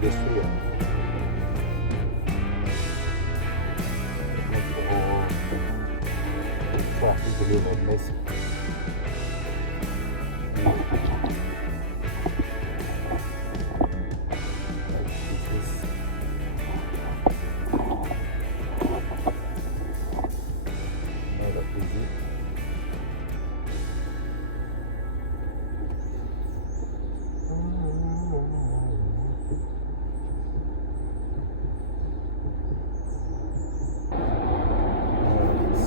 pedestrian. Make the whole traffic a little messy.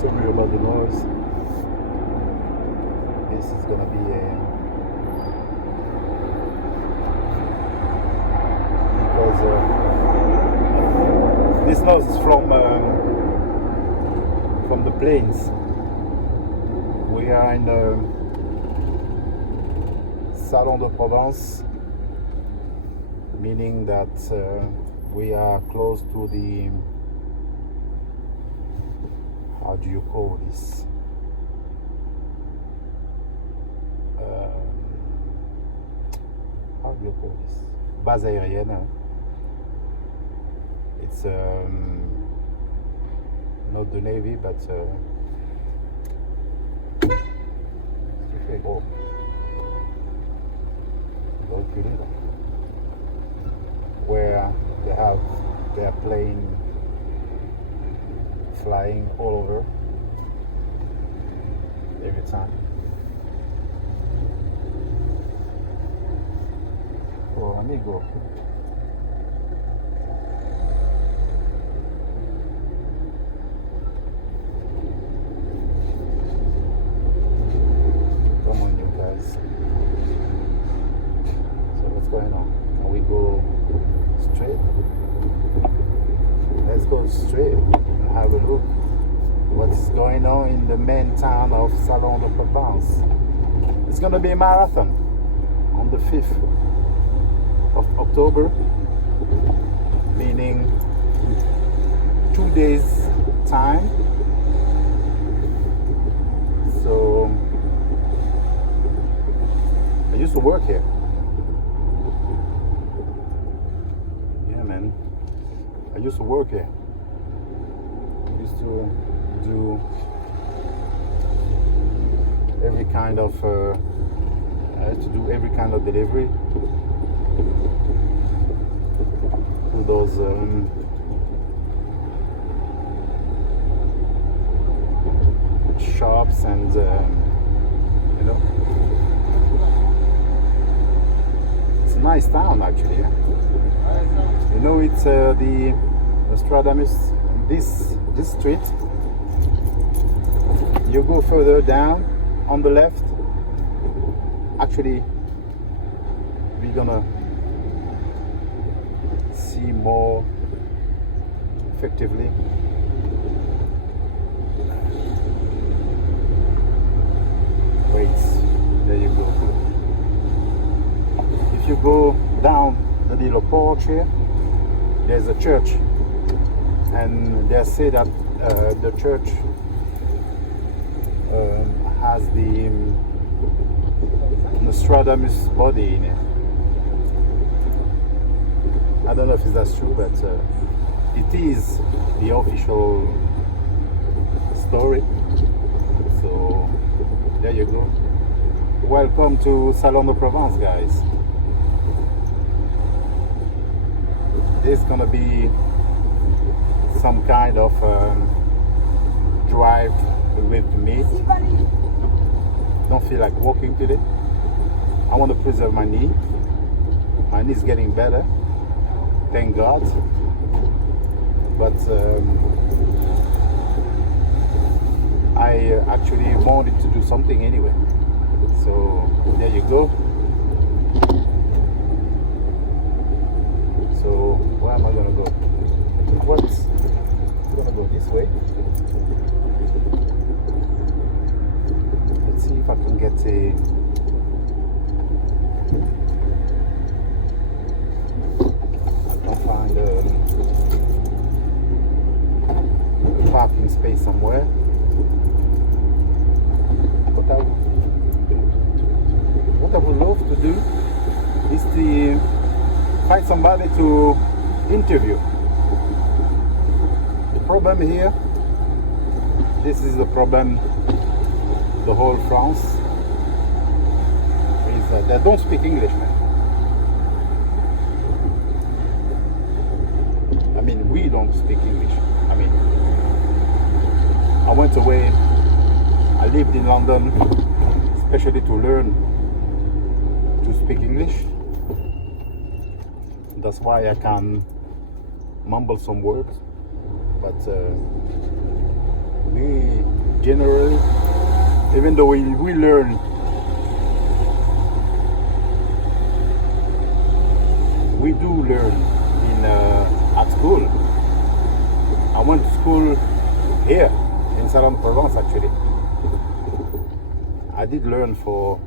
Sorry about the noise. This is gonna be because this noise is from the plains. We are in the Salon de Provence, meaning that we are close to the, how do you call this? How do you call this? Base aérienne. It's not the Navy, but gros. Where they have their plane flying all over every time. Oh, amigo. Come on, you guys. So what's going on? Can we go straight? Let's go straight and have a look what's going on in the main town of Salon de Provence. It's going to be a marathon on the 5th of October, meaning 2 days time. So I used to work here. Yeah, man. I used to work here. I used to do every kind of delivery to those shops, and you know, it's a nice town actually. Yeah? You know, it's the Nostradamus. This street. You go further down on the left. Actually, we're gonna see more effectively. Wait, there you go. If you go down the little porch here, there's a church, and they say that the church has the Nostradamus body in it. I don't know if that's true, but it is the official story. So there you go. Welcome to Salon de Provence, guys. There's gonna be some kind of drive with me. Don't feel like walking today. I want to preserve my knee. My knee is getting better, thank God. But I actually wanted to do something anyway. So there you go. So where am I gonna go? What? I'm gonna go this way. Let's see if I can get a find a parking space somewhere. What I would love to do is to find somebody to interview. The problem here, this is the problem, the whole France, is that they don't speak English, man. I mean, we don't speak English. I mean, I went away, I lived in London, especially to learn to speak English. That's why I can mumble some words, but we generally, even though we learn, we do learn in at school. I went to school here in Southern Provence actually. I did learn for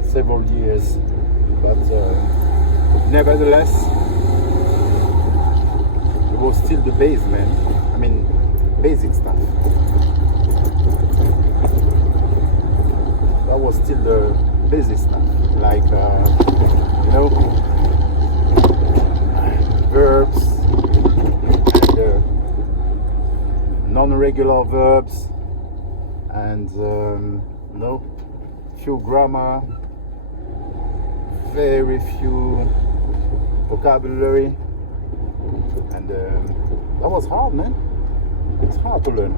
several years, but nevertheless, it was still the base, man. I mean, basic stuff. That was still the basic stuff, like you know, verbs and non-regular verbs, and you know, few grammar, very few vocabulary, and that was hard, man. It's hard to learn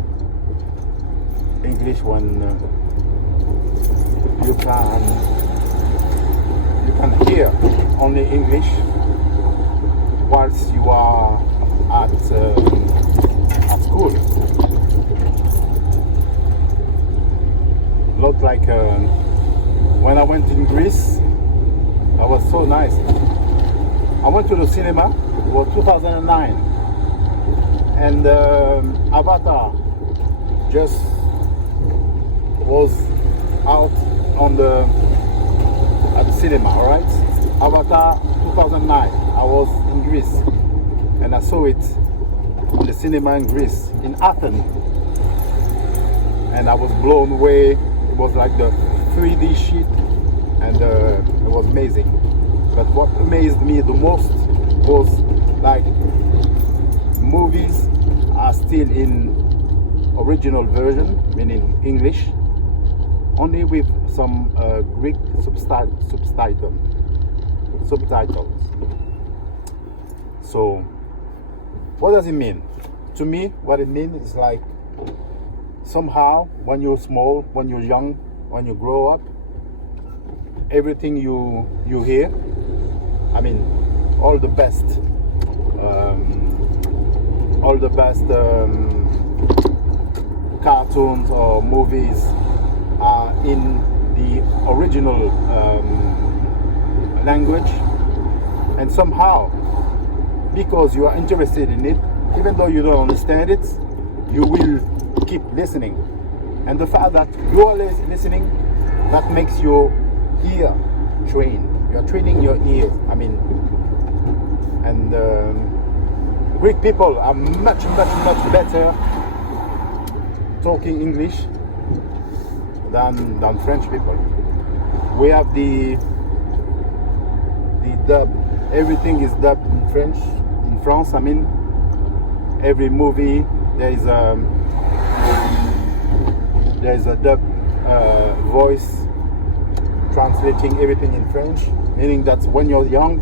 English when you can hear only English whilst you are at school. Not like when I went in Greece. That was so nice. I went to the cinema. It was 2009, and Avatar just was out at the cinema. All right, Avatar 2009. I was in Greece, and I saw it in the cinema in Greece, in Athens, and I was blown away. It was like the 3D shit, and it was amazing. But what amazed me the most was like movies are still in original version, meaning English, only with some Greek subtitles. So what does it mean? To me, what it means is like somehow when you're small, when you're young, when you grow up, everything you hear, I mean, all the best cartoons or movies are in the original language, and somehow, because you are interested in it, even though you don't understand it, you will keep listening. And the fact that you are listening, that makes your ear train. You are training your ears. I mean, and Greek people are much better talking English than French people. We have the dub. Everything is dubbed in French. In France, I mean, every movie there is a dub voice translating everything in French, meaning that when you're young,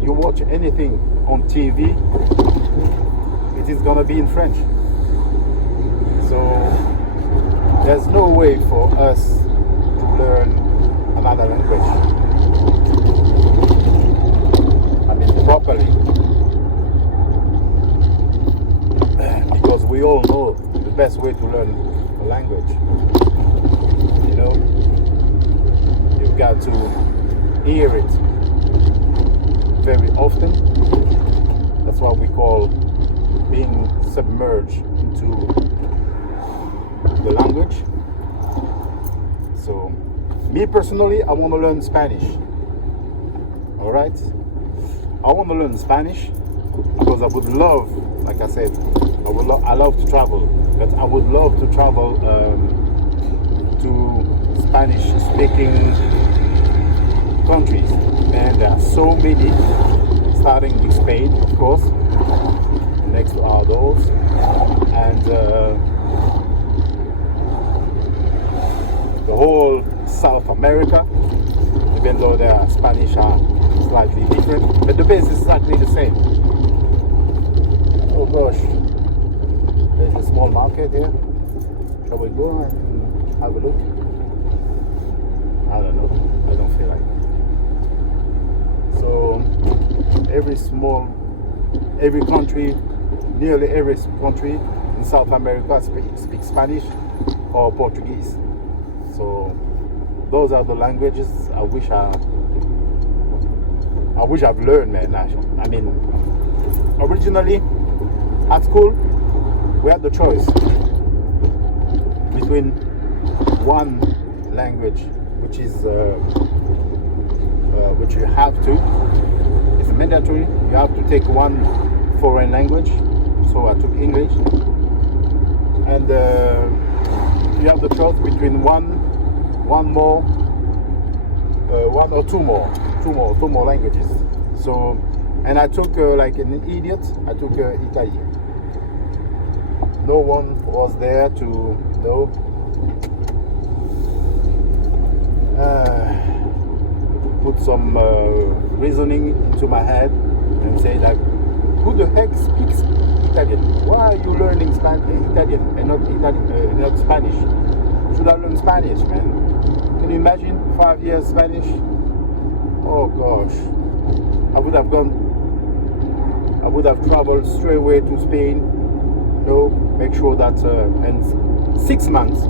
you watch anything on TV, it is gonna be in French. So there's no way for us to learn another language, I mean properly, because we all know the best way to learn a language. You know, you've got to hear it very often. That's what we call being submerged into the language. So me personally, I want to learn Spanish. All right, I want to learn Spanish because I would love, like I said, I love to travel, but I would love to travel to Spanish speaking countries, and there are so many, starting with Spain, of course, next to our doors, and the whole South America, even though their Spanish are slightly different, but the base is exactly the same. Oh gosh, there's a small market here. Shall we go and have a look? I don't know, I don't feel like it. So every country, nearly every country in South America speaks Spanish or Portuguese. So those are the languages I wish I've learned, man. I mean, originally at school we had the choice between one language, which is which you have to. It's mandatory. You have to take one foreign language. So I took English, and you have the choice between one or two more languages. So, and I took like an idiot. I took Italian. No one was there to know. Put some reasoning into my head and say like, who the heck speaks Italian? Why are you learning Italian and not Spanish? You should have learned Spanish, man. Can you imagine 5 years Spanish? Oh gosh, I would have traveled straight away to Spain. Make sure that and 6 months.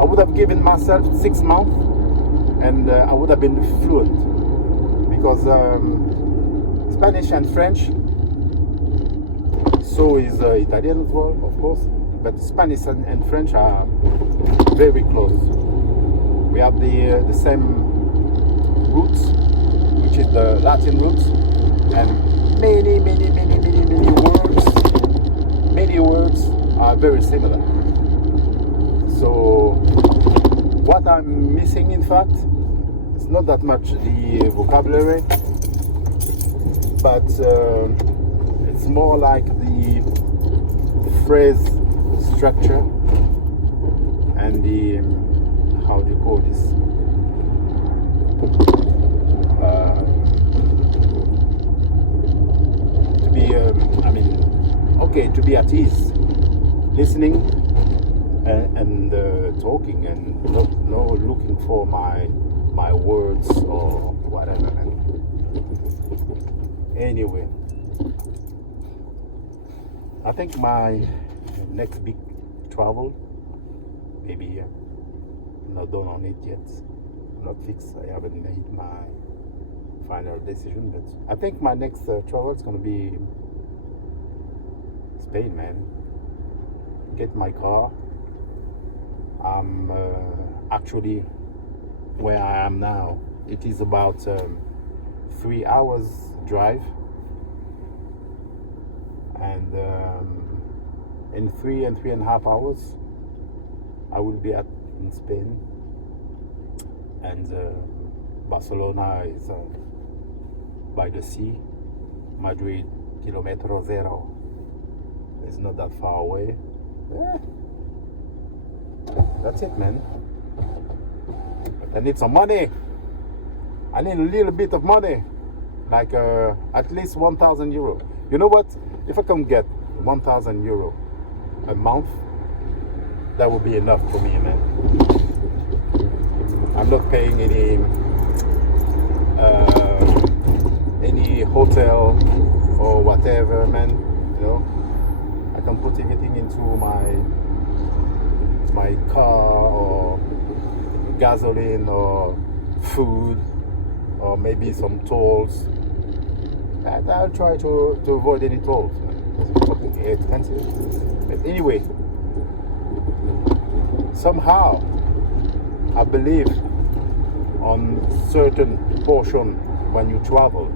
I would have given myself 6 months, and I would have been fluent, because Spanish and French, so is Italian as well, of course, but Spanish and French are very close. We have the same roots, which is the Latin roots, and many words are very similar. So what I'm missing, in fact, it's not that much the vocabulary, but it's more like the phrase structure and the, how do you call this? To be at ease, listening and talking, and not looking for my words or whatever. Anyway, I think my next big travel, maybe not done on it yet, not fixed. I haven't made my final decision, but I think my next travel is going to be Spain, man. Get my car. I'm actually where I am now. It is about 3 hours drive, and in 3.5 hours I will be in Spain, and Barcelona is by the sea. Madrid, kilometro zero. It's not that far away. That's it, man. But I need some money. I need a little bit of money, like at least 1,000 euro. You know what? If I can get 1,000 euro a month, that would be enough for me, man. I'm not paying any hotel or whatever, man. You know, I can put everything into my car, or gasoline, or food, or maybe some tolls. And I'll try to avoid any tolls. It's fucking expensive. But anyway, somehow I believe on certain portion when you travel.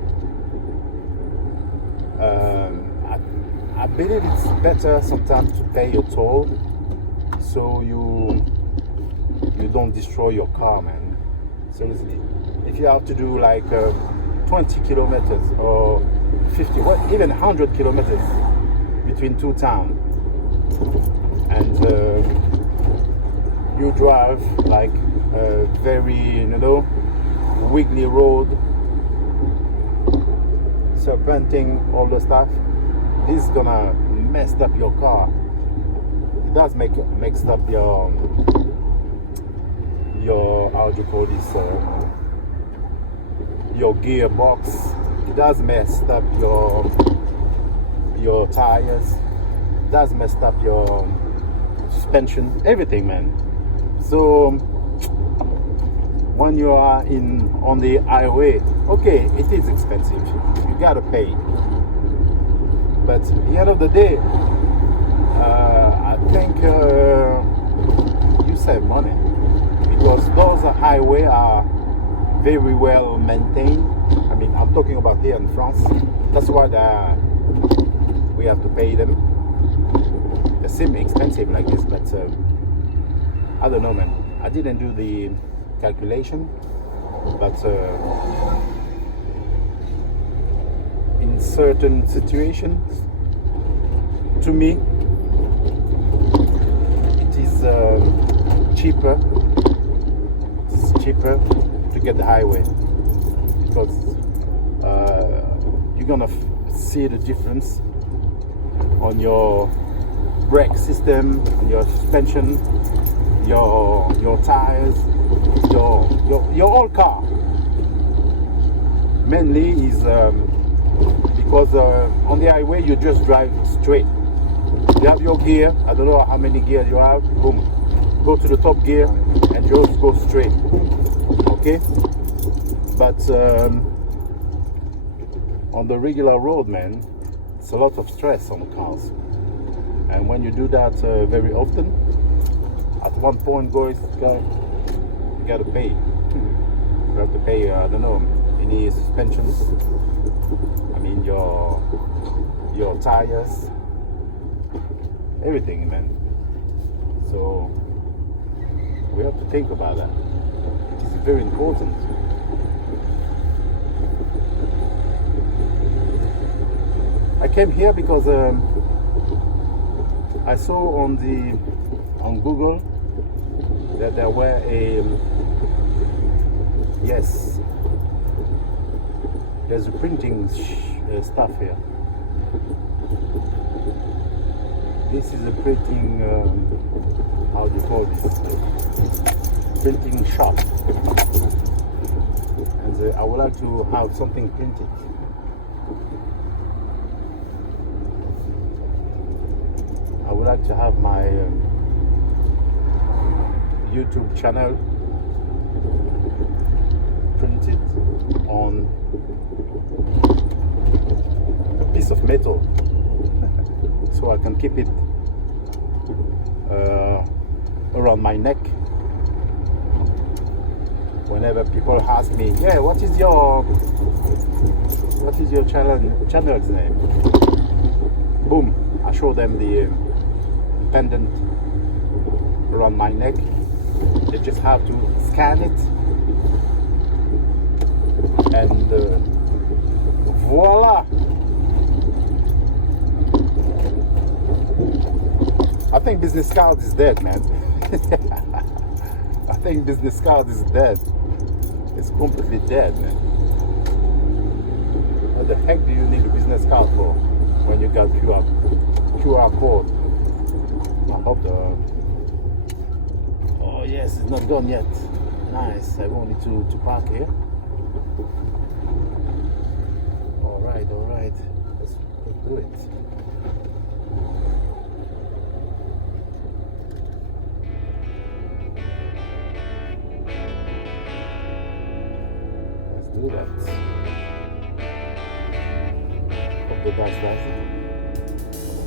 I believe it's better sometimes to pay your toll, so you don't destroy your car, man. So seriously. If you have to do like 20 kilometers or 50, even 100 kilometers between two towns, and you drive like a very, wiggly road, serpenting, all the stuff, this is gonna mess up your car. It does make up your how do you call this, your gearbox. It does mess up your tires. It does mess up your suspension, everything, man. So when you are on the highway, okay, it is expensive, you gotta pay, but at the end of the day, I think you save money, because those highways are very well maintained. I mean, I'm talking about here in France. That's why we have to pay them. They seem expensive like this, but I don't know, man. I didn't do the calculation, but in certain situations, to me, it is cheaper. It's cheaper to get the highway, because you're gonna see the difference on your brake system, on your suspension, your tires, your whole car. Mainly is because on the highway you just drive straight. You have your gear. I don't know how many gears you have. Boom, go to the top gear and just go straight. Okay, but on the regular road, man, it's a lot of stress on the cars, and when you do that very often, at one point, you gotta pay. You have to pay, I don't know, any suspensions. I mean, your tires, everything, man. So we have to think about that. It is very important. I came here because I saw on Google that there were there's a printing stuff here. This is a printing, how do you call this? Printing shop. And I would like to have something printed. I would like to have my YouTube channel printed on a piece of metal, so I can keep it around my neck. Whenever people ask me, yeah, what is your channel's name? Boom, I show them the pendant around my neck. They just have to scan it, and voila. I think business card is dead, man. I think business card is dead. It's completely dead, man. What the heck do you need a business card for when you got QR code? I hope oh yes, it's not done yet. Nice. I wanted to park here. All right. Let's do it. Let's do that. Hope the guy's right.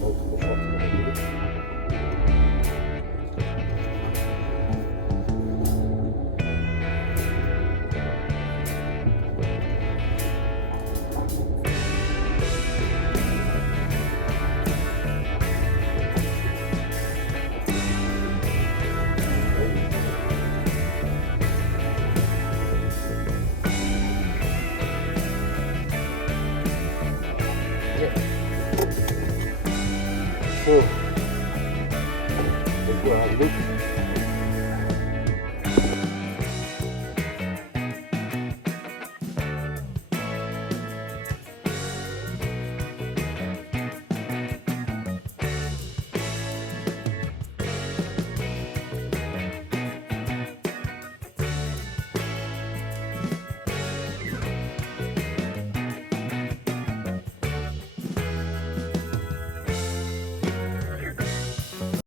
The shop's gonna do it.